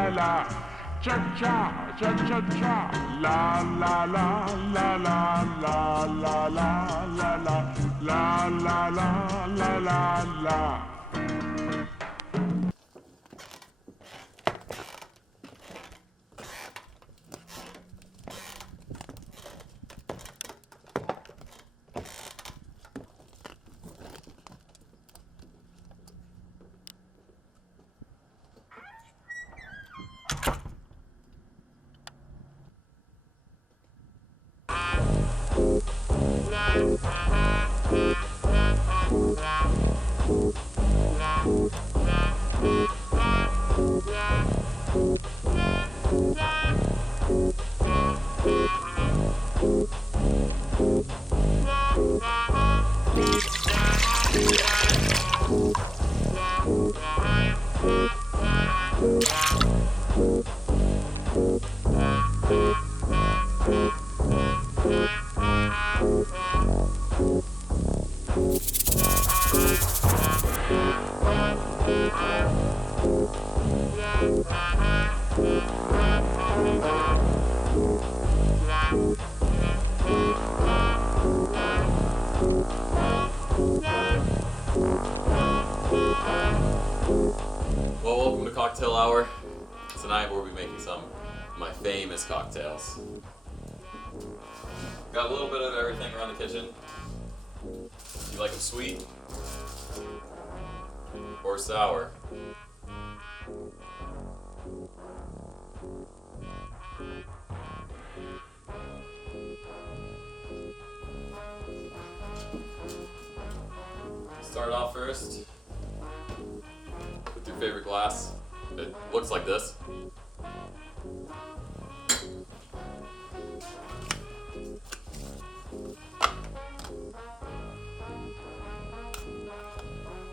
la la. Cha cha cha cha cha. La la la la la la la la la la la la la la la. Well, welcome to Cocktail Hour. Tonight we'll be making some of my famous cocktails. Got a little bit of everything around the kitchen. You like them sweet or sour? Start off first with your favorite glass. It looks like this.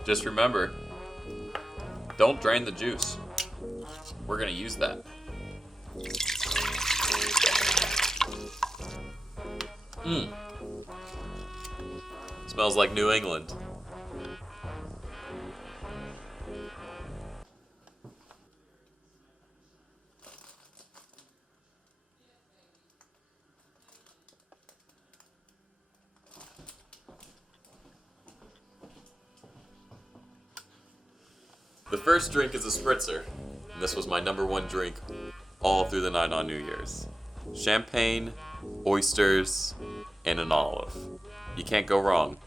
Just remember, don't drain the juice. We're gonna use that. Smells like New England. The first drink is a Spritzer, and this was my #1 drink all through the night on New Year's. Champagne, oysters, and an olive. You can't go wrong.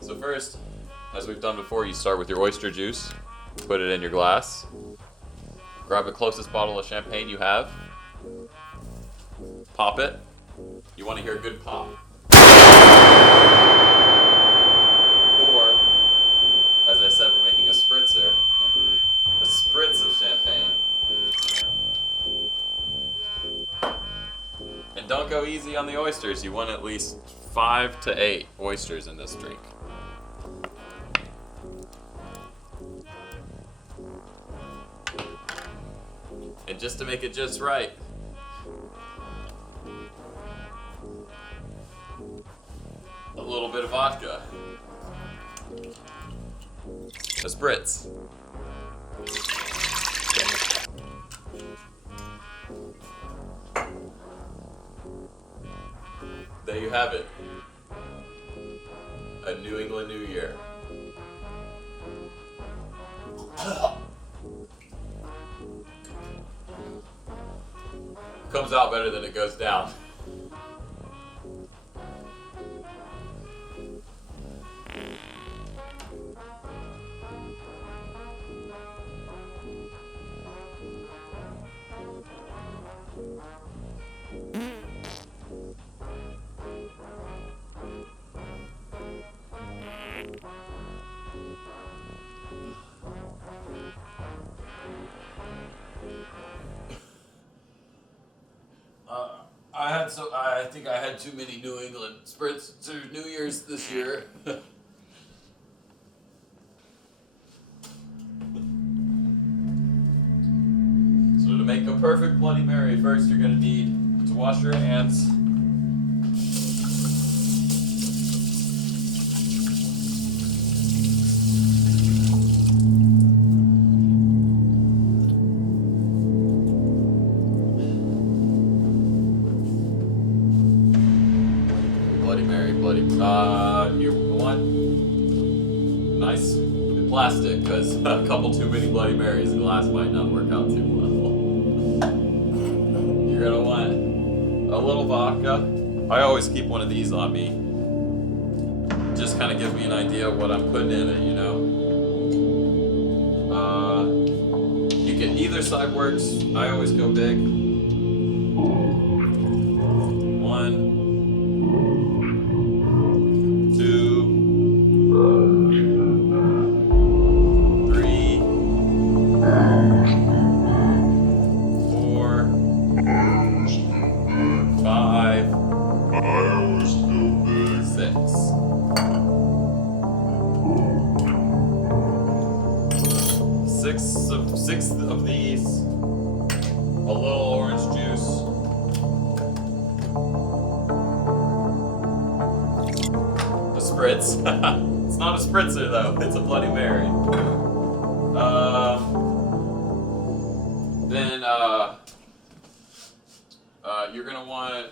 So first, as we've done before, you start with your oyster juice, put it in your glass, grab the closest bottle of champagne you have, pop it. You want to hear a good pop. Or, as I said, we're making a Spritzer, a spritz of champagne. And don't go easy on the oysters. You want at least 5 to 8 oysters in this drink. And just to make it just right, a little bit of vodka. A spritz. There you have it. A New England New Year. Comes out better than it goes down. I think I had too many New England Spritz to New Year's this year. So to make a perfect Bloody Mary, first you're going to need to wash your hands. You want nice plastic, because a couple too many Bloody Marys, the glass might not work out too well. You're gonna want a little vodka. I always keep one of these on me. Just kind of gives me an idea of what I'm putting in it, you know. You can either side works. I always go big. 1, 2, 3, 4, 5, 6. Six of these, a little orange juice, a spritz. It's not a spritzer though, it's a Bloody Mary. Then you're gonna want,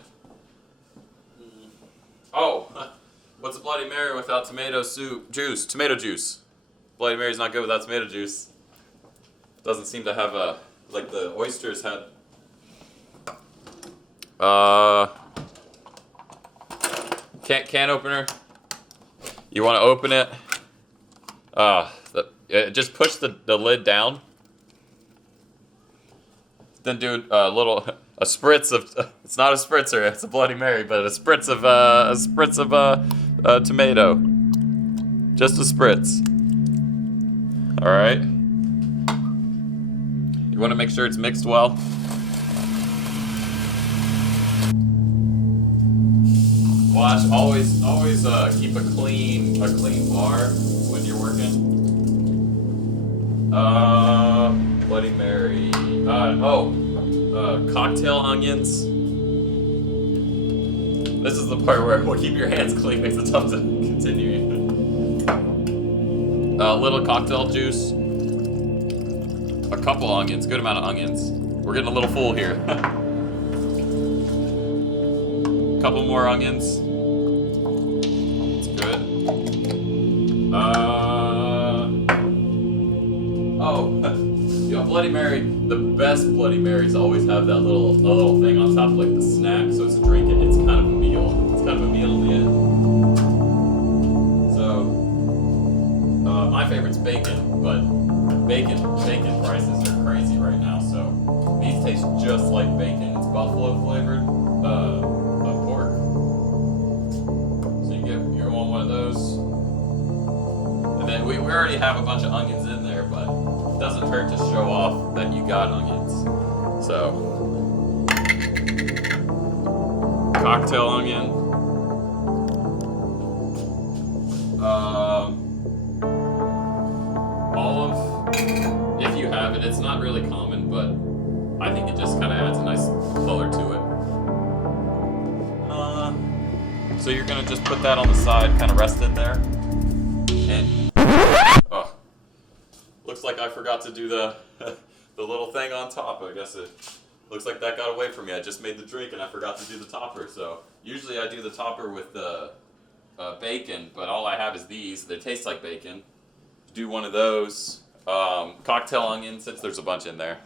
what's a Bloody Mary without tomato juice? Tomato juice. Bloody Mary's not good without tomato juice. Doesn't seem to have a, like the Oysters had. Can opener. You want to open it. Just push the lid down. Then do a spritz of. It's not a spritzer. It's a Bloody Mary, but a spritz of tomato. Just a spritz. All right. You want to make sure it's mixed well. Watch, always keep a clean bar when you're working. Bloody Mary. Cocktail onions. This is the part where we'll keep your hands clean, makes it tough to continue. A little cocktail juice. A couple onions, good amount of onions. We're getting a little full here. Couple more onions. That's good. Bloody Mary. The best Bloody Marys always have that little thing on top, like the snack. So it's a drink and it's kind of a meal. It's kind of a meal in the end. So my favorite's bacon, but bacon prices are crazy right now. So these taste just like bacon. It's buffalo flavored pork. So you're gonna want one of those. And then we already have a bunch of onions in there, but it doesn't hurt to show off that you got onions. So cocktail onion. Olive, if you have it. It's not really common, but I think it just kind of adds a nice color to it. So you're gonna just put that on the side, kind of rest it there. And looks like I forgot to do the little thing on top. I guess it looks like that got away from me. I just made the drink and I forgot to do the topper. So usually I do the topper with the bacon, but all I have is these. They taste like bacon. Do one of those. Cocktail onion, since there's a bunch in there.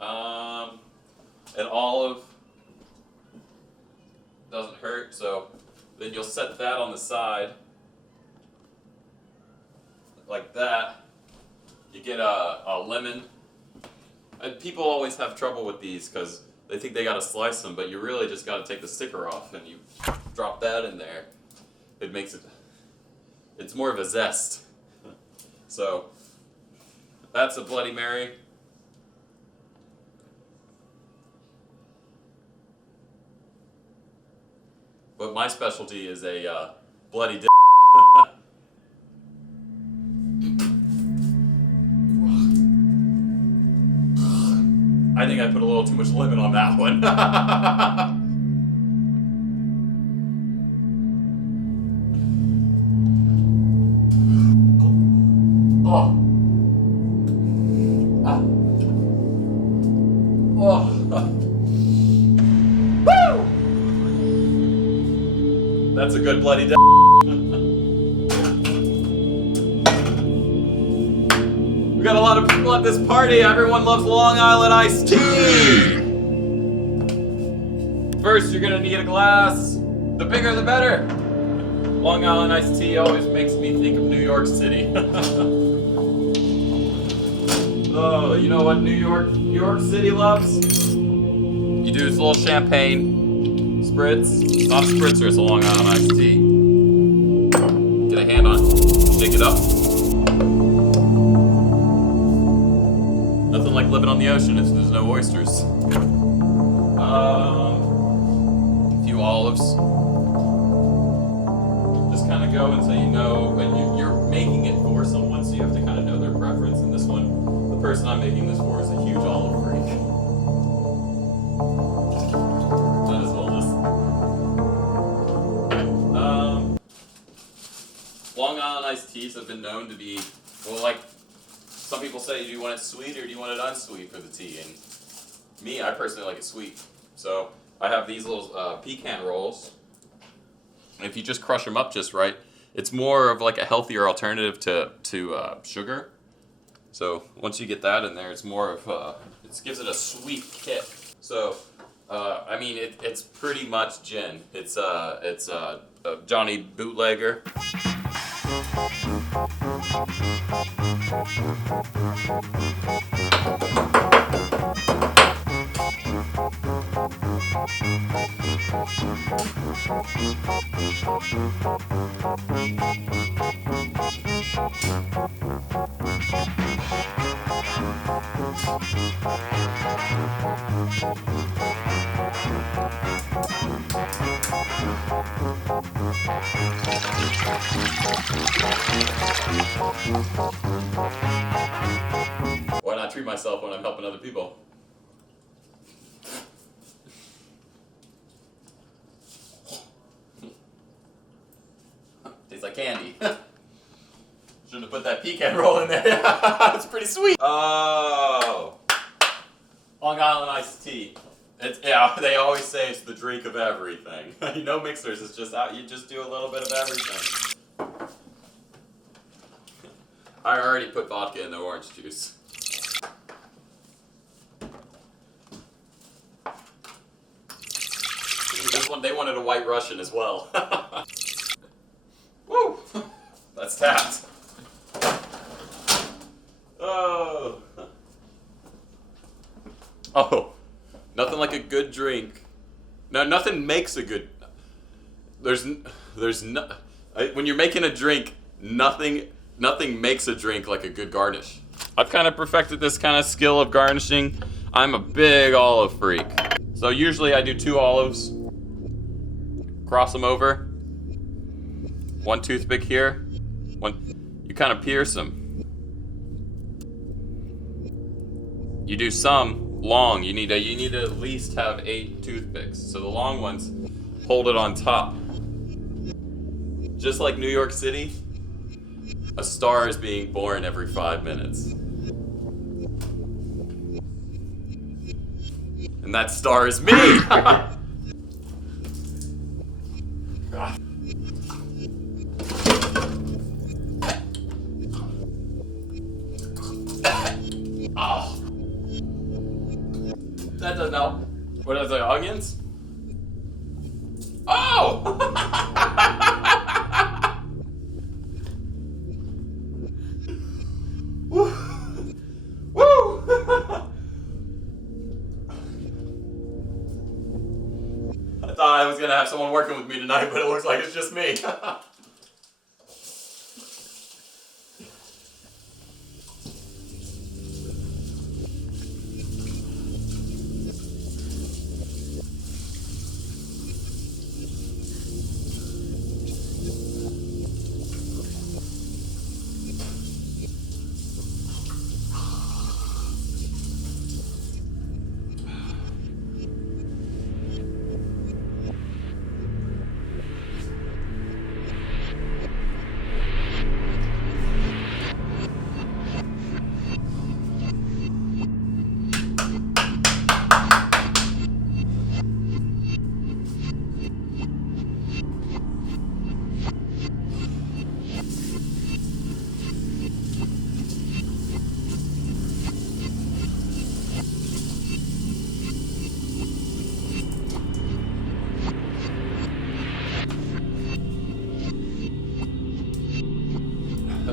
An olive doesn't hurt, so then you'll set that on the side like that. You get a lemon. And people always have trouble with these because they think they gotta slice them, but you really just gotta take the sticker off and you drop that in there. It makes it's more of a zest. So that's a Bloody Mary. But my specialty is a bloody dick. I think I put a little too much lemon on that one. That's a good bloody We got a lot of people at this party. Everyone loves Long Island iced tea. First, you're gonna need a glass. The bigger, the better. Long Island iced tea always makes me think of New York City. Oh, you know what New York City loves? You do this little champagne spritz. It's not a spritzer, it's a Long Island iced tea. Get a hand on it. Shake it up. Nothing like living on the ocean if there's no oysters. A few olives. Just kind of go until you know when you're making it for someone, so you have to kind of know their preference. And this one, the person I'm making this for is a huge olive freak. Might as well just. Long Island iced teas have been known to be, well, like, some people say, do you want it sweet or do you want it unsweet for the tea? And me, I personally like it sweet. So I have these little pecan rolls. And if you just crush them up just right, it's more of like a healthier alternative to sugar. So once you get that in there, it's more of it gives it a sweet kick. So I mean, it's pretty much gin. It's a Johnny Bootlegger. Why not treat myself when I'm helping other people? Tastes like candy. Shouldn't have put that pecan roll in there. It's pretty sweet. Oh, Long Island iced tea. Yeah, they always say it's the drink of everything. No mixers, it's just out. You just do a little bit of everything. I already put vodka in the orange juice. This one, they wanted a White Russian as well. Woo! That's tapped. Oh. Oh. Nothing like a good drink. No, nothing makes a good. There's no. When you're making a drink, nothing makes a drink like a good garnish. I've kind of perfected this kind of skill of garnishing. I'm a big olive freak. So usually I do 2 olives, cross them over, 1 toothpick here, you kind of pierce them. You do some long, you need to at least have 8 toothpicks. So the long ones, hold it on top. Just like New York City, a star is being born every 5 minutes. And that star is me! Oh. That doesn't help. What is it, onions? Oh! Woo! Woo! I thought I was gonna have someone working with me tonight, but it looks like it's just me.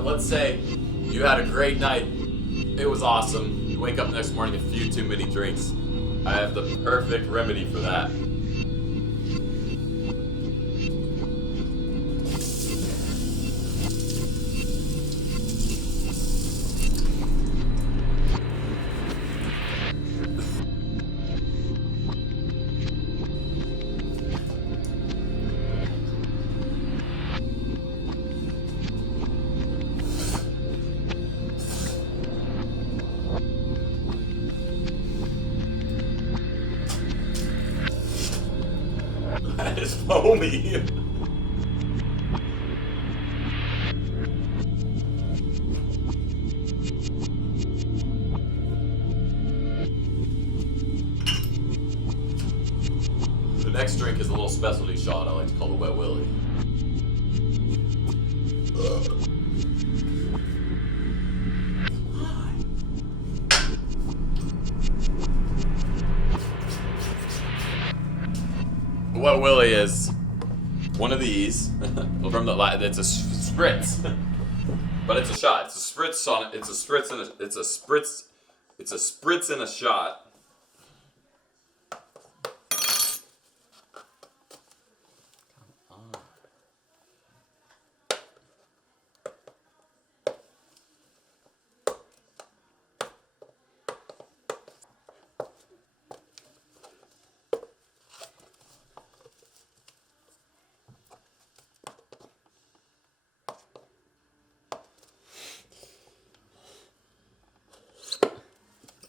let's say you had a great night. It was awesome. You wake up the next morning a few too many drinks. I have the perfect remedy for that. That is foamy. The next drink is a little specialty shot I like to call the Wet Willy. What Willy is one of these from the it's a spritz, but it's a shot. It's a spritz on it. It's a spritz and it's a spritz. It's a spritz and a shot.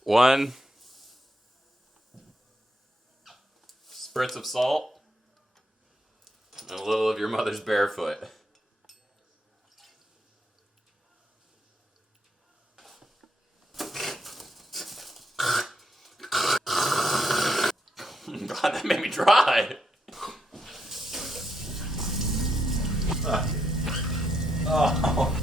One spritz of salt and a little of your mother's barefoot. God, that made me dry. Oh.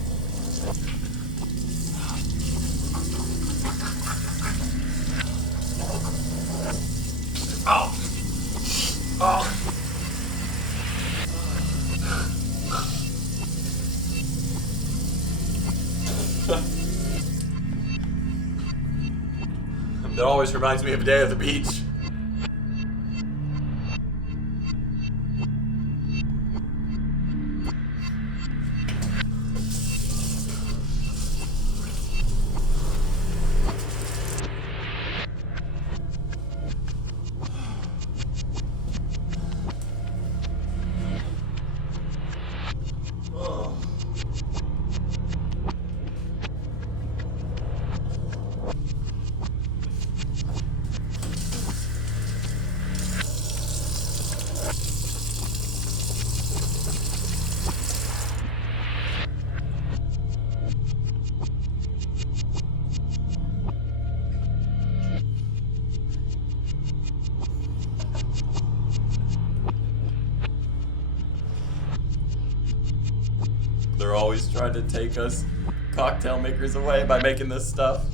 Oh. Oh. That always reminds me of a day at the beach. They're always trying to take us cocktail makers away by making this stuff.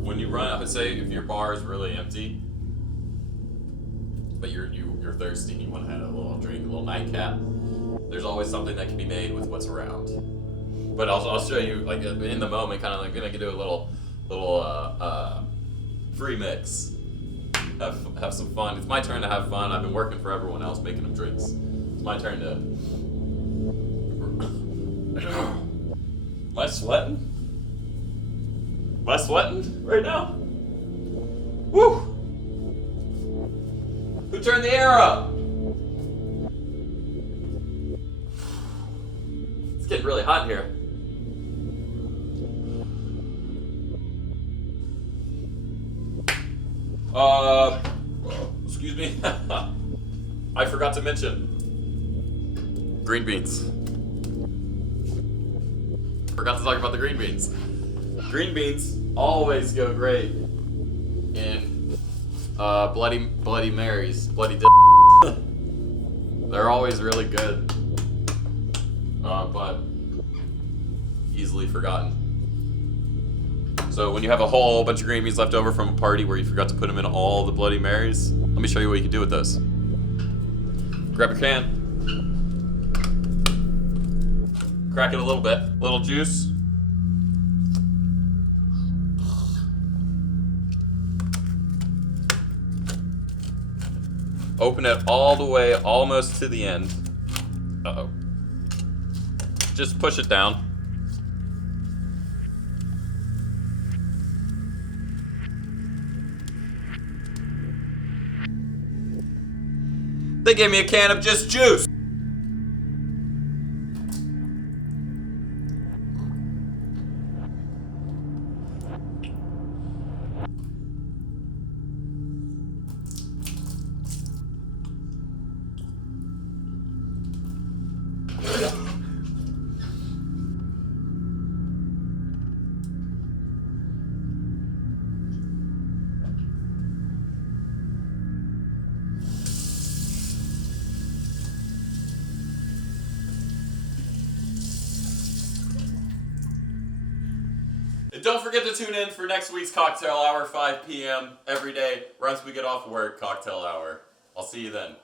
When you run out, say if your bar is really empty, but you're thirsty and you want to have a little drink, a little nightcap, there's always something that can be made with what's around. But I'll show you, like, in the moment, kind of like gonna do a little free mix. Have some fun. It's my turn to have fun. I've been working for everyone else making them drinks. It's my turn to. Am I sweating? Am I sweating right now? Woo! Who turned the air up? It's getting really hot in here. Excuse me. I forgot to mention green beans. Forgot to talk about the green beans. Green beans always go great in Bloody Marys, Bloody They're always really good. But easily forgotten. So when you have a whole bunch of green beans left over from a party where you forgot to put them in all the Bloody Marys, let me show you what you can do with those. Grab your can. Crack it a little bit. Little juice. Open it all the way, almost to the end. Uh-oh. Just push it down. They gave me a can of just juice. And don't forget to tune in for next week's cocktail hour, 5 p.m. every day, right as we get off work, cocktail hour. I'll see you then.